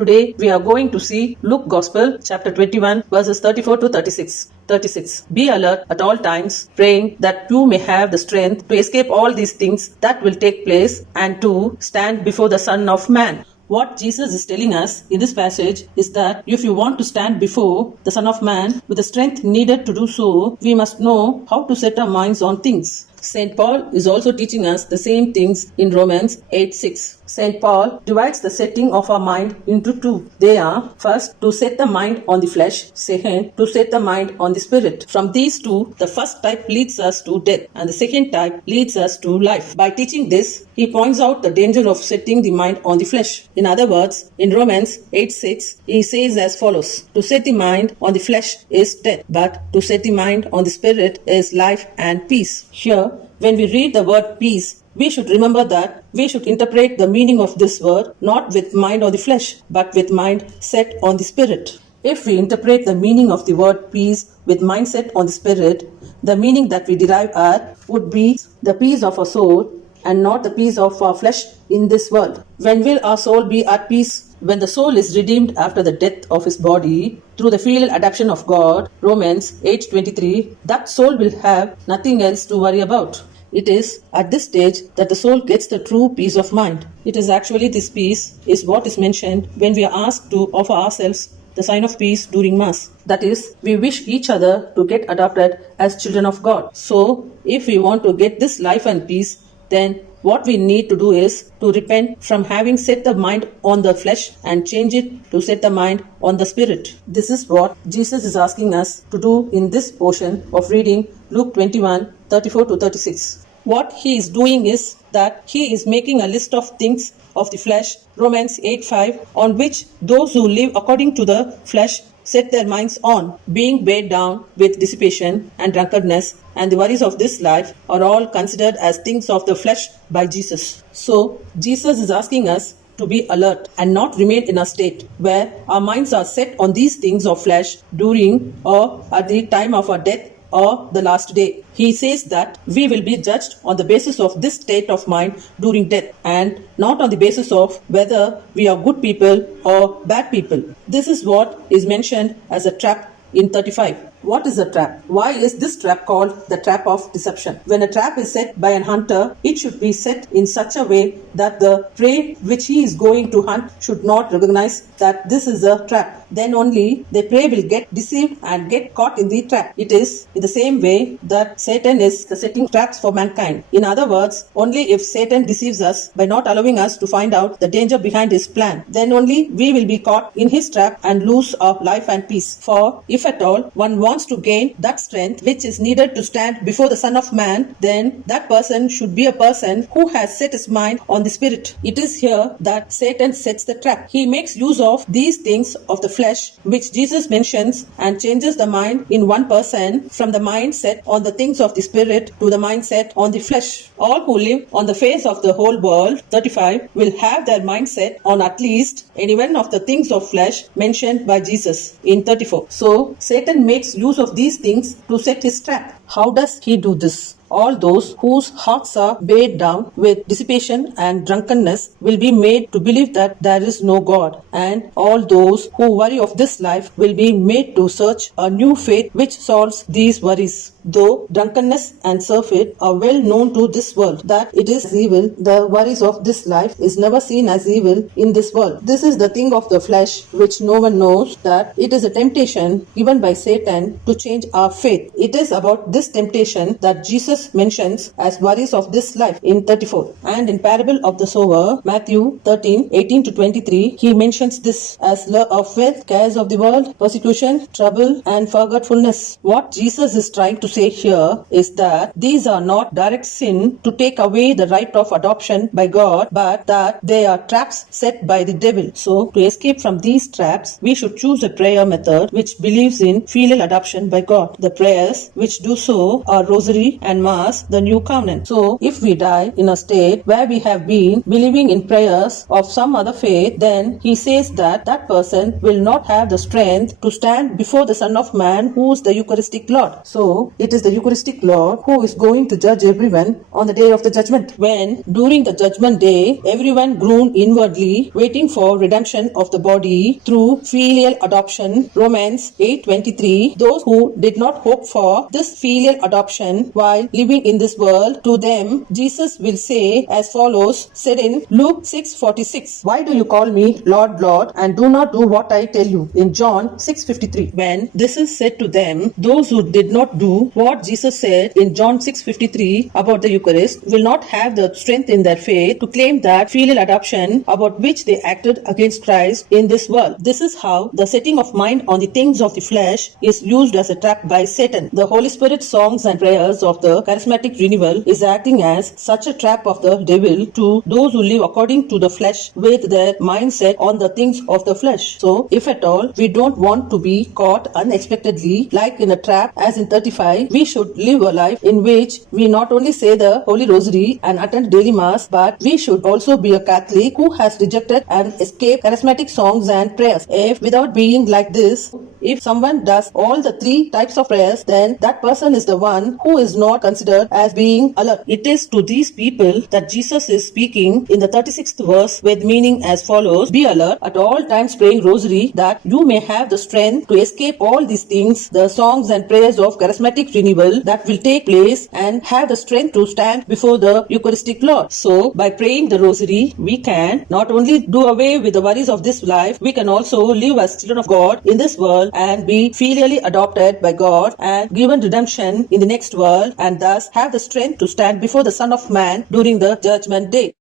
Today we are going to see Luke Gospel chapter 21 verses 34 to 36. 36. Be alert at all times, praying that you may have the strength to escape all these things that will take place and to stand before the Son of Man. What Jesus is telling us in this passage is that if you want to stand before the Son of Man with the strength needed to do so, we must know how to set our minds on things. St. Paul is also teaching us the same things in Romans 8:6. St. Paul divides the setting of our mind into two. They are, first, to set the mind on the flesh, second, to set the mind on the spirit. From these two, the first type leads us to death and the second type leads us to life. By teaching this, he points out the danger of setting the mind on the flesh. In other words, in Romans 8:6, he says as follows: to set the mind on the flesh is death, but to set the mind on the spirit is life and peace. Here, when we read the word peace, we should remember that we should interpret the meaning of this word not with mind on the flesh, but with mind set on the spirit. If we interpret the meaning of the word peace with mindset on the spirit, the meaning that we derive at would be the peace of our soul and not the peace of our flesh in this world. When will our soul be at peace? When the soul is redeemed after the death of his body through the filial adoption of God, Romans 8:23, that soul will have nothing else to worry about. It is at this stage that the soul gets the true peace of mind. It is actually this peace is what is mentioned when we are asked to offer ourselves the sign of peace during Mass. That is, we wish each other to get adopted as children of God. So, if we want to get this life and peace, then what we need to do is to repent from having set the mind on the flesh and change it to set the mind on the spirit. This is what Jesus is asking us to do in this portion of reading Luke 21:34 to 36. What he is doing is that he is making a list of things of the flesh, Romans 8:5, on which those who live according to the flesh set their minds on, being weighed down with dissipation and drunkenness, and the worries of this life are all considered as things of the flesh by Jesus. So, Jesus is asking us to be alert and not remain in a state where our minds are set on these things of flesh during or at the time of our death or the last day. He says that we will be judged on the basis of this state of mind during death and not on the basis of whether we are good people or bad people. This is what is mentioned as a trap in 35. What is a trap? Why is this trap called the trap of deception? When a trap is set by an hunter, it should be set in such a way that the prey which he is going to hunt should not recognize that this is a trap. Then only the prey will get deceived and get caught in the trap. It is in the same way that Satan is setting traps for mankind. In other words, only if Satan deceives us by not allowing us to find out the danger behind his plan, then only we will be caught in his trap and lose our life and peace. For if at all one wants to gain that strength which is needed to stand before the Son of Man, then that person should be a person who has set his mind on the Spirit. It is here that Satan sets the trap. He makes use of these things of the flesh which Jesus mentions and changes the mind in one person from the mindset on the things of the Spirit to the mindset on the flesh. All who live on the face of the whole world, 35, will have their mindset on at least any one of the things of flesh mentioned by Jesus in 34. So, Satan makes use of these things to set his trap. How does he do this? All those whose hearts are weighed down with dissipation and drunkenness will be made to believe that there is no God, and all those who worry of this life will be made to search a new faith which solves these worries. Though drunkenness and surfeit are well known to this world, that it is evil, the worries of this life is never seen as evil in this world. This is the thing of the flesh which no one knows, that it is a temptation given by Satan to change our faith. It is about this temptation that Jesus mentions as worries of this life in 34. And in parable of the sower, Matthew 13:18 to 23, he mentions this as love of wealth, cares of the world, persecution, trouble, and forgetfulness. What Jesus is trying to say here is that these are not direct sin to take away the right of adoption by God, but that they are traps set by the devil. So, to escape from these traps, we should choose a prayer method which believes in filial adoption by God. The prayers which do so are Rosary and Mass, the New Covenant. So, if we die in a state where we have been believing in prayers of some other faith, then he says that that person will not have the strength to stand before the Son of Man, who is the Eucharistic Lord. So, it is the Eucharistic Lord who is going to judge everyone on the day of the judgment. When, during the judgment day, everyone groaned inwardly, waiting for redemption of the body through filial adoption, Romans 8:23, those who did not hope for this filial adoption while living in this world, to them Jesus will say as follows, said in Luke 6:46, "Why do you call me Lord, Lord, and do not do what I tell you?" In John 6:53. When this is said to them, those who did not do what Jesus said in John 6:53 about the Eucharist will not have the strength in their faith to claim that filial adoption about which they acted against Christ in this world. This is how the setting of mind on the things of the flesh is used as a trap by Satan. The Holy Spirit songs and prayers of the charismatic renewal is acting as such a trap of the devil to those who live according to the flesh with their mindset on the things of the flesh. So, if at all we don't want to be caught unexpectedly like in a trap as in 35, we should live a life in which we not only say the Holy Rosary and attend daily Mass, but we should also be a Catholic who has rejected and escaped charismatic songs and prayers. If without being like this, if someone does all the three types of prayers, then that person is the one who is not considered as being alert. It is to these people that Jesus is speaking in the 36th verse with meaning as follows, "Be alert at all times praying rosary that you may have the strength to escape all these things, the songs and prayers of charismatic renewal that will take place, and have the strength to stand before the Eucharistic Lord." So, by praying the rosary, we can not only do away with the worries of this life, we can also live as children of God in this world and be filially adopted by God and given redemption in the next world, and thus have the strength to stand before the Son of Man during the judgment day.